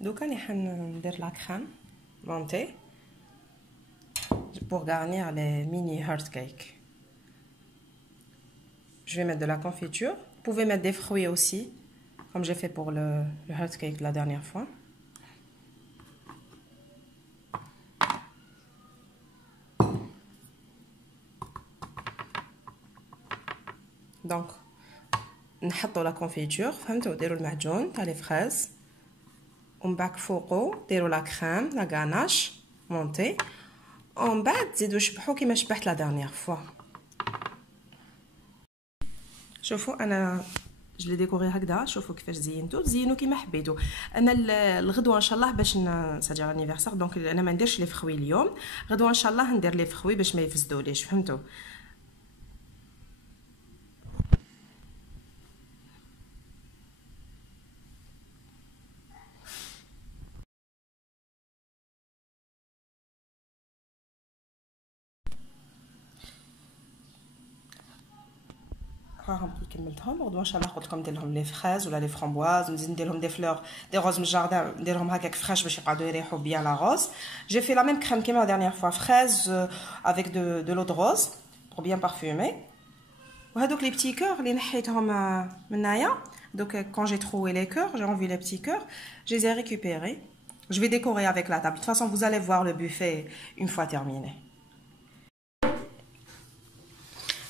دوكا راني حندير لا كريم montée pour garnir les mini heart cake. Je vais mettre de la confiture. Vous pouvez mettre des fruits aussi, comme j'ai fait pour le heart cake la dernière fois. Donc, نحطوا la confiture, فهمتوا ديروا المعجون تاع لي فريز ومن بعد فوقو ديروا لا كريم لا غاناش مونتي ومن بعد تزيدوا شبحوا كيما شبحت لا دارنيير فوا. شوفوا انا جو لي ديكوري هكذا، شوفوا كيفاش زينوا كيما حبيتوا. انا الغدوه ان شاء الله باش ساجي انيفرسير دونك انا ما نديرش لي فخوي اليوم، غدوه ان شاء الله ندير لي فخوي باش ما يفسدوليش، فهمتوا. راهم كملتهم. غدوه ان شاء الله قلت لكم ندير لهم لي فريز ولا لي فرامبواز، نزيد ندير لهم دي فلور دي روز من الجاردان، نديرهم هكاك فريش باش يقعدوا يريحوا بيان لا روز. جي في لا ميم كريم كيما لا ديرنيير فوا، فريز افيك دو لو دو روز بور بيان بارفومي. وهذوك لي بتي كور اللي نحيتهم من هنايا، دوك كون جي تروي لي كور جي انفي لي بتي كور je les ai récupérés. Je vais décorer avec la table. De toute façon vous allez voir le buffet une fois terminé.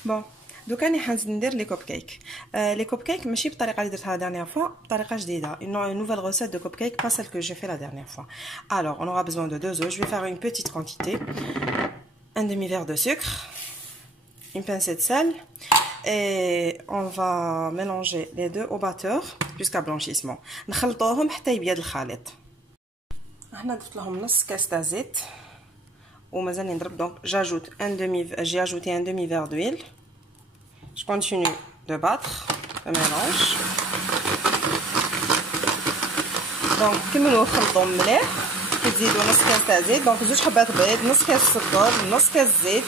Bon, دوكا راني حندير لي كوب كيك. لي كوب كيك ماشي بالطريقه اللي درتها لا دارنيير فوا، بطريقه جديده، une nouvelle recette de cupcake pas celle que j'ai fait la dernière fois. Alors on aura besoin de 2 œufs. Je vais faire une petite quantité, un demi-verre de sucre, une pincée de sel, et on va mélanger les deux au batteur jusqu'à blanchissement. نخلطوهم حتى يبيض الخليط. هنا ضفت لهم نص كاس تاع زيت ومازالني نضرب. دونك j'ai ajouté un demi-verre d'huile. Je continue de battre le mélange. Donc كملوا خلطوا مليح. كتزيدوا نص كاس تاع زيت، دونك 2 حبات بيض، نص كاس سكر، نص كاس زيت،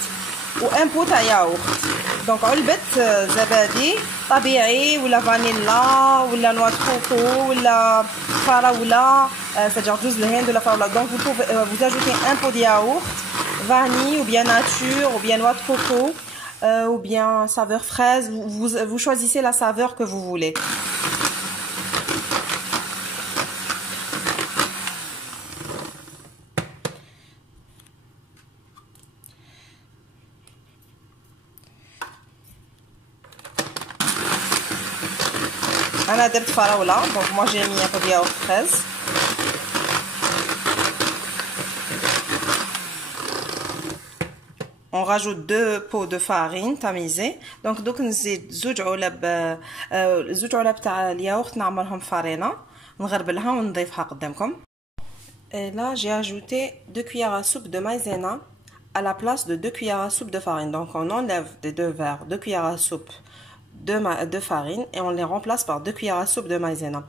وان بو تاع ياغورت. دونك علبه زبادي طبيعي ولا فانيلا ولا نوا كوكو ولا فراوله، c'est-à-dire جوز الهند ولا فراوله. دونك vous ajoutez un pot de yaourt, vanille ou bien nature ou bien noix de coco ou bien saveur fraise. Vous choisissez la saveur que vous voulez. انا درت فراوله، دونك moi j'ai mis un peu de yaourt fraise. On rajoute 2 pots de farine tamisée. Donc دوك نزيد 2 علب تاع الياغورت نعملهم فرينه، نغربلها ونضيفها قدامكم. Et là j'ai ajouté 2 cuillères à soupe de maïzena à la place de 2 cuillères à soupe de farine. Donc on enlève des 2 verres 2 cuillères à soupe de farine et on les remplace par 2 cuillères à soupe de maïzena.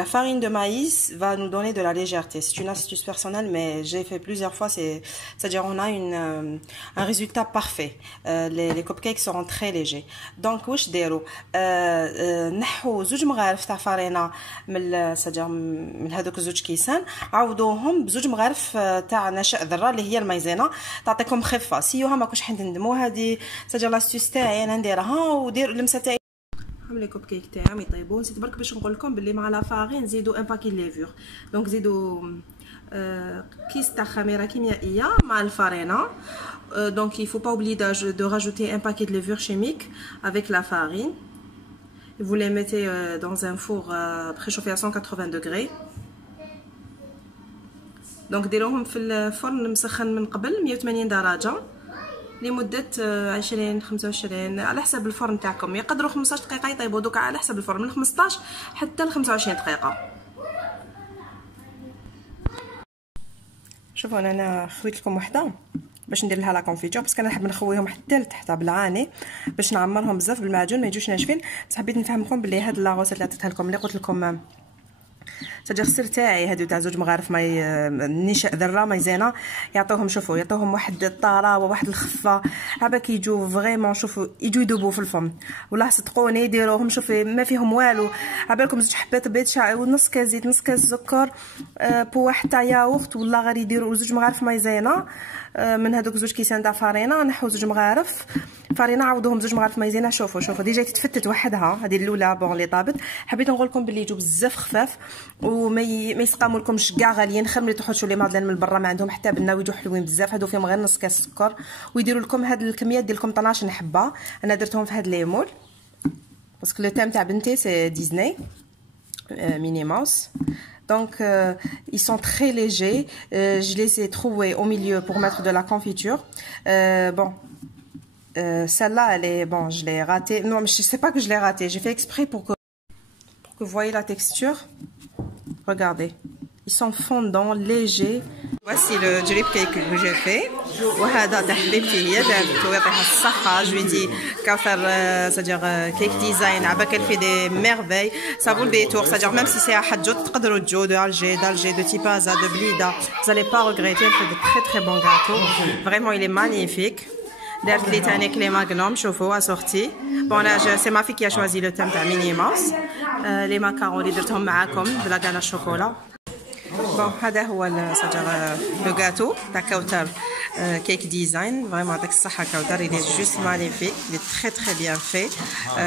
La farine de maïs va nous donner de la légèreté. C'est une astuce personnelle, mais j'ai fait plusieurs fois. C'est-à-dire on a un résultat parfait. Les cupcakes seront très légers. Donc واش ديروا نحوا 2 مغارف تاع فرينه c'est-à-dire من هذوك 2 كيسان، عوضوهم ب2 مغارف تاع نشا ذره اللي هي المايزينا، تعطيكم خفه. سيوها ماكوش حندندموا. هذه c'est-à-dire لاستوس تاعي انا نديرها ودير لمسه تاعي. هم لي كوب كيك تاعهم يطيبوا. نسيت برك باش نقول لكم باللي مع لا فارين نزيدوا ان باكي ليفور. دونك زيدوا كيس تاع خميره كيميائيه مع الفارينه. Donc il faut pas oublier de rajouter un paquet de levure chimique avec la farine. Vous les mettez dans un four préchauffé à 180 degrés. Donc ديروهم في الفرن مسخن من قبل 180 درجه لمده 20 25 على حسب الفرن تاعكم. يقدروا 15 دقيقه يطيبوا. دوكا على حسب الفرن من 15 حتى ل 25 دقيقه. شوفوا انا خويت لكم وحده باش ندير لها لا كونفيتور، باسكو انا نحب نخويهم حتى لتحت بالعاني باش نعمرهم بزاف بالمعجون ما يجوش ناشفين. بس حبيت نفهمكم باللي هاد لا روسيت اللي عطيتها لكم اللي قلت لكم تاجر السر تاعي هادو تاع زوج مغارف ماي النشاء ذره مايزينا يعطوهم شوفوا يعطوهم واحد الطراوه واحد الخفه عبا كيجوا فريمون شوفوا يجوا يذوبوا في الفم والله صدقوني يديروهم شوفي ما فيهم والو عبالكم زوج حبات بيض ونص كاس زيت نص كاس سكر بو واحد تاع ياغورت والله غير يديروا زوج مغارف مايزينا من هذوك زوج كيسان تاع فارينه نحو زوج مغارف فارينه عوضوهم زوج مغارف مايزينا شوفوا ديجا تتفتت وحدها هذه الاولى بون اللي طابت حبيت نقول لكم باللي يجوا بزاف خفاف وما يسقاموا لكمش كاع غاليين خير ملي تحوشوا لي مادلين من برا ما عندهم حتى بنا ويجوا حلوين بزاف هادو فيهم غير نص كاس سكر ويديروا لكم هاد الكميات ديال لكم 12 حبه انا درتهم في هاد ليمول باسكو لو تيم تاع بنتي سي ديزني ميني ماوس. Donc ils sont très légers. Je les ai trouvés au milieu pour mettre de la confiture. Bon, celle-là, elle est bon. Je l'ai ratée. Non, mais je sais pas que je l'ai ratée. J'ai fait exprès pour que vous voyez la texture. Regardez, ils sont fondants, légers. Voici le drip cake que j'ai fait. وهذا تاع حبيبتي هي دارته يعطيها الصحة. Je lui dis كوثر c'est-à-dire cake design عباك في des merveilles. Ça vaut le détour. C'est-à-dire même si c'est à حجو تقدروا تجوا d'Alger, de Tipaza, de Blida. Vous allez pas regretter. Elle fait de très très bons gâteaux. Vraiment, il est magnifique. درت لي تاني كلي ماغنوم شوفوا اسورتي بون لا سي ما في كي شوازي لو تام تاع ميني ماوس لي ماكارون اللي درتهم معاكم بلا كانا الشوكولا بون هذا هو ساجر لو غاتو تاع كوثر كيك ديزاين فريمون يعطيك الصحه كوثر il est juste magnifique il est très très bien fait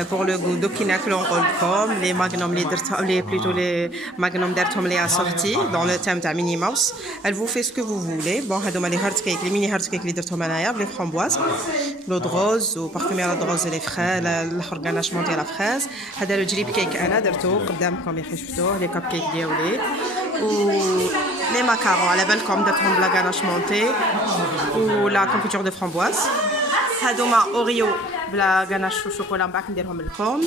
pour le goût دوك كي ناكلو نقول لكم لي ماغنوم اللي درتهم لي بلوتو لي ماغنوم درتهم لي اسورتي دون لو تيم تاع ميني ماوس elle vous fait ce que vous voulez bon هادوما لي هارت كيك لي ميني هارت كيك اللي درتهم انايا بلي فرامبواز لو دروز وبارفومي على دروز لي فخا الاخر غاناشمون ديال لا فراز هذا لو جريب كيك انا درتو قدامكم يا شفتوه لي كاب كيك ديالي و لي ماكارون على بالكم درتهم بلا غاناش مونتي ولا كونفيتور دو فرامبواز هادوما اوريو بلا غاناش شوكولا من بعد نديرهم لكم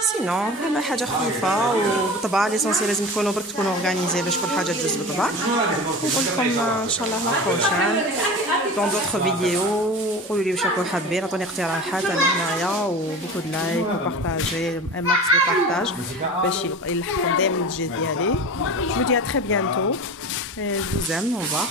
سينون هما حاجه خفيفه وبالطبع ليسونسيال لازم تكونوا برك تكونوا اورغانيزي باش كل حاجه تجوز بالطبع نقول لكم ان شاء الله لا بروشان دون دوطخ فيديو قولوا لي واش راكم حابين عطوني اقتراحات انا هنايا وبوكو دو لايك وبارطاجي ماكس دو بارطاج باش يلحقكم دائما الجديد ديالي جو دي ا تري بيانتو je vous aime au revoir